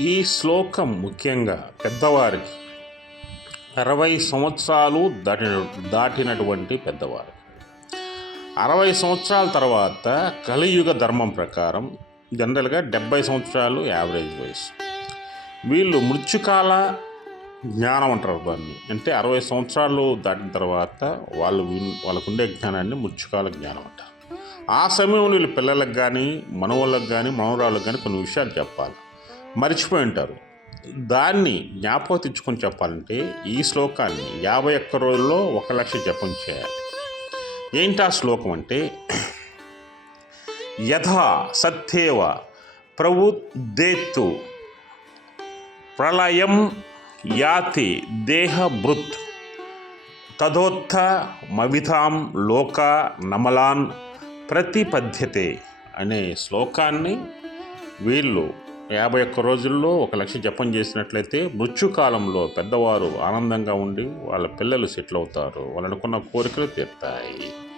ఈ శ్లోకం ముఖ్యంగా పెద్దవారికి. అరవై సంవత్సరాలు దాటిన దాటినటువంటి పెద్దవారు అరవై సంవత్సరాల తర్వాత కలియుగ ధర్మం ప్రకారం జనరల్గా డెబ్బై సంవత్సరాలు యావరేజ్ వయసు వీళ్ళు మృత్యుకాల జ్ఞానం అంటారు దాన్ని. అంటే అరవై సంవత్సరాలు దాటిన తర్వాత వాళ్ళు వాళ్ళకుండే వాళ్ళకు ఉండే జ్ఞానాన్ని మృత్యుకాల జ్ఞానం అంటారు. ఆ సమయంలో వీళ్ళు పిల్లలకు కానీ మనవాళ్ళకి కానీ మనవరాళ్ళకి కానీ కొన్ని విషయాలు చెప్పాలి. మర్చిపోయి ఉంటారు. దాన్ని జ్ఞాపకం తెచ్చుకొని చెప్పాలంటే ఈ శ్లోకాన్ని యాభై ఒక్క రోజుల్లో ఒక లక్ష జపం చేయాలి. ఏంటి ఆ శ్లోకం అంటే యథా సత్యేవ ప్రవుదేత్తు ప్రళయం యాతి దేహభృత్ తదోత్థ మవితాం లోక నమలాన్ ప్రతిపద్యతే అనే శ్లోకాన్ని వీళ్ళు యాభై ఒక్క రోజుల్లో ఒక లక్ష జపం చేసినట్లయితే మృత్యుకాలంలో పెద్దవారు ఆనందంగా ఉండి వాళ్ళ పిల్లలు సెటిల్ అవుతారు. వాళ్ళు అనుకున్న కోరికలు తీరుతాయి.